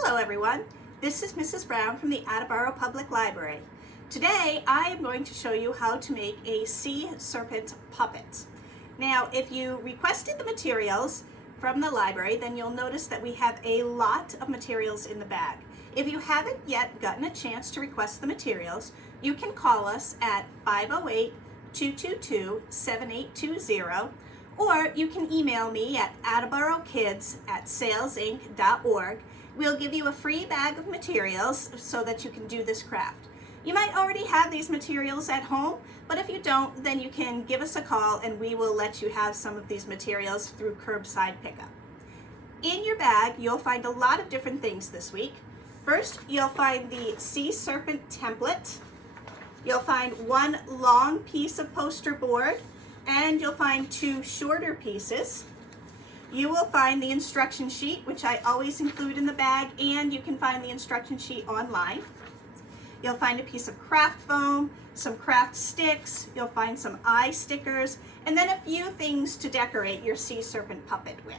Hello everyone, this is Mrs. Brown from the Attleboro Public Library. Today I am going to show you how to make a sea serpent puppet. Now if you requested the materials from the library, then you'll notice that we have a lot of materials in the bag. If you haven't yet gotten a chance to request the materials, you can call us at 508-222-7820, or you can email me at attleborokids@salesinc.org. We'll give you a free bag of materials so that you can do this craft. You might already have these materials at home, but if you don't, then you can give us a call and we will let you have some of these materials through curbside pickup. In your bag, you'll find a lot of different things this week. First, you'll find the Sea Serpent template. You'll find one long piece of poster board, and you'll find two shorter pieces. You will find the instruction sheet, which I always include in the bag, and you can find the instruction sheet online. You'll find a piece of craft foam, some craft sticks, you'll find some eye stickers, and then a few things to decorate your sea serpent puppet with.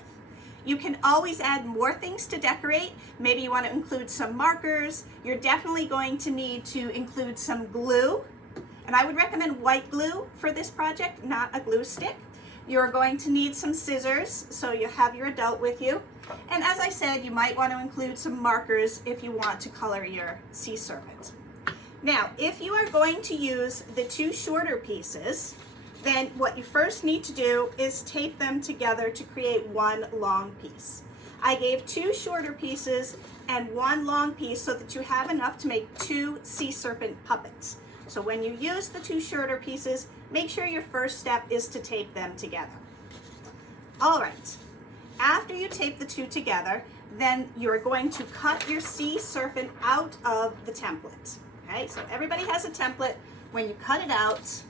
You can always add more things to decorate. Maybe you want to include some markers. You're definitely going to need to include some glue, and I would recommend white glue for this project, not a glue stick. You're going to need some scissors, so you have your adult with you. And as I said, you might want to include some markers if you want to color your sea serpent. Now, if you are going to use the two shorter pieces, then what you first need to do is tape them together to create one long piece. I gave two shorter pieces and one long piece so that you have enough to make two sea serpent puppets. So when you use the two shorter pieces, make sure your first step is to tape them together. All right, after you tape the two together, then you're going to cut your sea serpent out of the template. Okay, so everybody has a template. When you cut it out,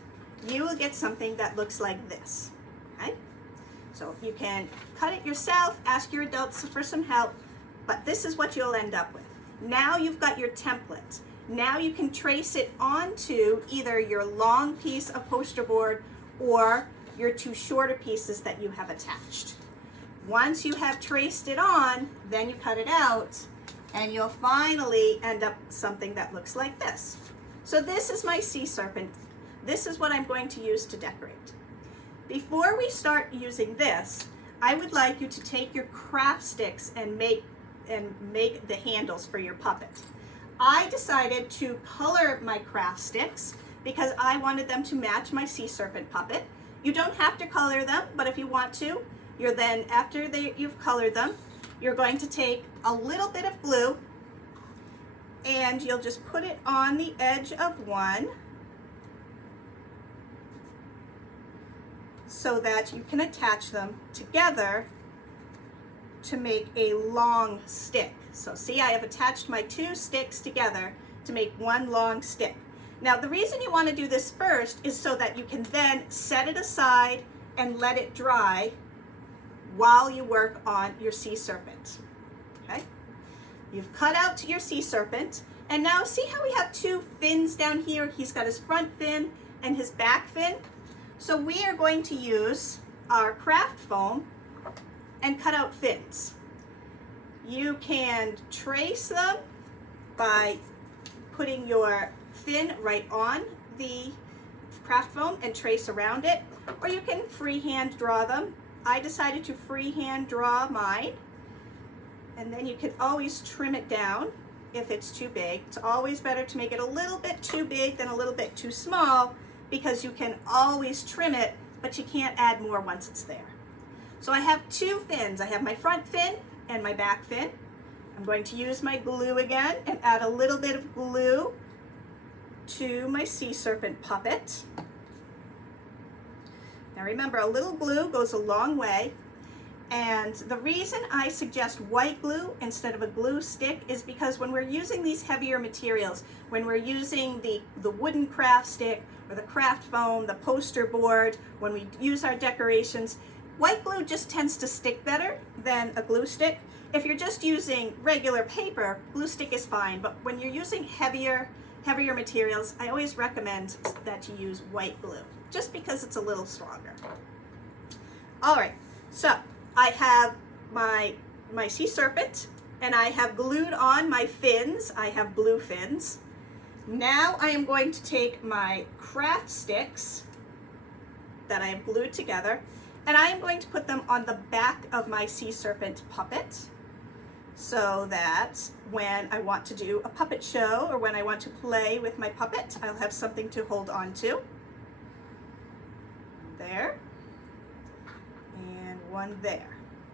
you will get something that looks like this. Okay, so you can cut it yourself, ask your adults for some help, but this is what you'll end up with. Now you've got your template. Now you can trace it onto either your long piece of poster board or your two shorter pieces that you have attached. Once you have traced it on, then you cut it out and you'll finally end up with something that looks like this. So this is my sea serpent. This is what I'm going to use to decorate. Before we start using this, I would like you to take your craft sticks and make the handles for your puppet. I decided to color my craft sticks because I wanted them to match my sea serpent puppet. You don't have to color them, but if you want to, after you've colored them, you're going to take a little bit of glue and you'll just put it on the edge of one so that you can attach them together to make a long stick. So see, I have attached my two sticks together to make one long stick. Now the reason you want to do this first is so that you can then set it aside and let it dry while you work on your sea serpent. Okay? You've cut out your sea serpent, and now see how we have two fins down here? He's got his front fin and his back fin. So we are going to use our craft foam and cut out fins. You can trace them by putting your fin right on the craft foam and trace around it, or you can freehand draw them. I decided to freehand draw mine, and then you can always trim it down if it's too big. It's always better to make it a little bit too big than a little bit too small, because you can always trim it, but you can't add more once it's there. So I have two fins. I have my front fin and my back fin. I'm going to use my glue again and add a little bit of glue to my sea serpent puppet. Now remember, a little glue goes a long way, and the reason I suggest white glue instead of a glue stick is because when we're using these heavier materials, when we're using the wooden craft stick or the craft foam, the poster board, when we use our decorations, white glue just tends to stick better than a glue stick. If you're just using regular paper, glue stick is fine, but when you're using heavier materials, I always recommend that you use white glue, just because it's a little stronger. All right, so I have my sea serpent And I have glued on my fins. I have blue fins. Now I am going to take my craft sticks that I have glued together, and I am going to put them on the back of my sea serpent puppet, so that when I want to do a puppet show or when I want to play with my puppet, I'll have something to hold on to. There. And one there.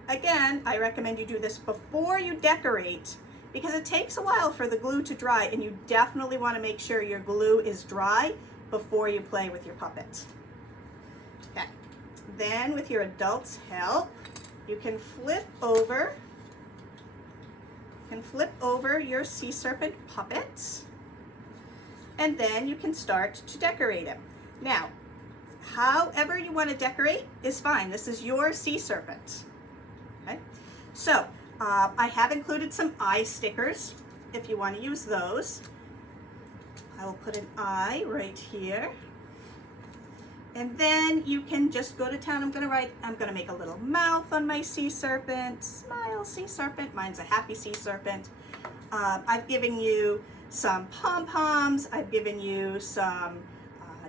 Again, I recommend you do this before you decorate, because it takes a while for the glue to dry, and you definitely want to make sure your glue is dry before you play with your puppet. Okay. Then with your adult's help, you can flip over your sea serpent puppet, and then you can start to decorate him. Now, however you want to decorate is fine. This is your sea serpent. Okay, so I have included some eye stickers if you want to use those. I will put an eye right here. And then you can just go to town. I'm going to make a little mouth on my sea serpent. Smile, sea serpent. Mine's a happy sea serpent. I've given you some pom-poms. I've given you some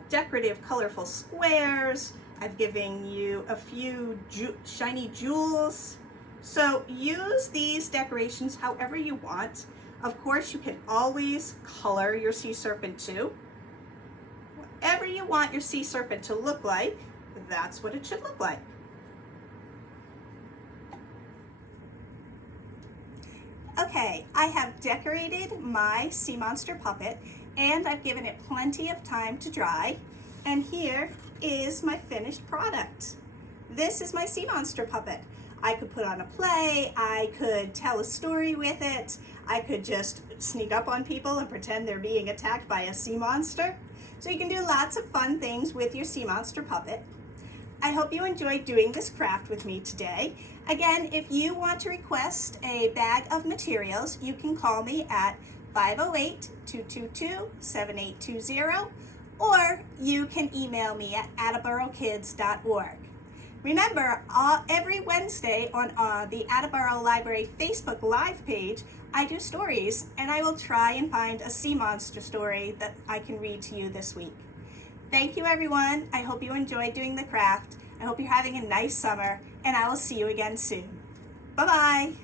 decorative, colorful squares. I've given you a few shiny jewels. So use these decorations however you want. Of course, you can always color your sea serpent too. Whatever you want your sea serpent to look like, that's what it should look like. Okay, I have decorated my sea monster puppet, and I've given it plenty of time to dry. And here is my finished product. This is my sea monster puppet. I could put on a play, I could tell a story with it, I could just sneak up on people and pretend they're being attacked by a sea monster. So you can do lots of fun things with your sea monster puppet. I hope you enjoyed doing this craft with me today. Again, if you want to request a bag of materials, you can call me at 508-222-7820, or you can email me at attleborokids.org. Remember, every Wednesday on the Attleboro Library Facebook Live page, I do stories, and I will try and find a sea monster story that I can read to you this week. Thank you, everyone. I hope you enjoyed doing the craft. I hope you're having a nice summer, and I will see you again soon. Bye-bye.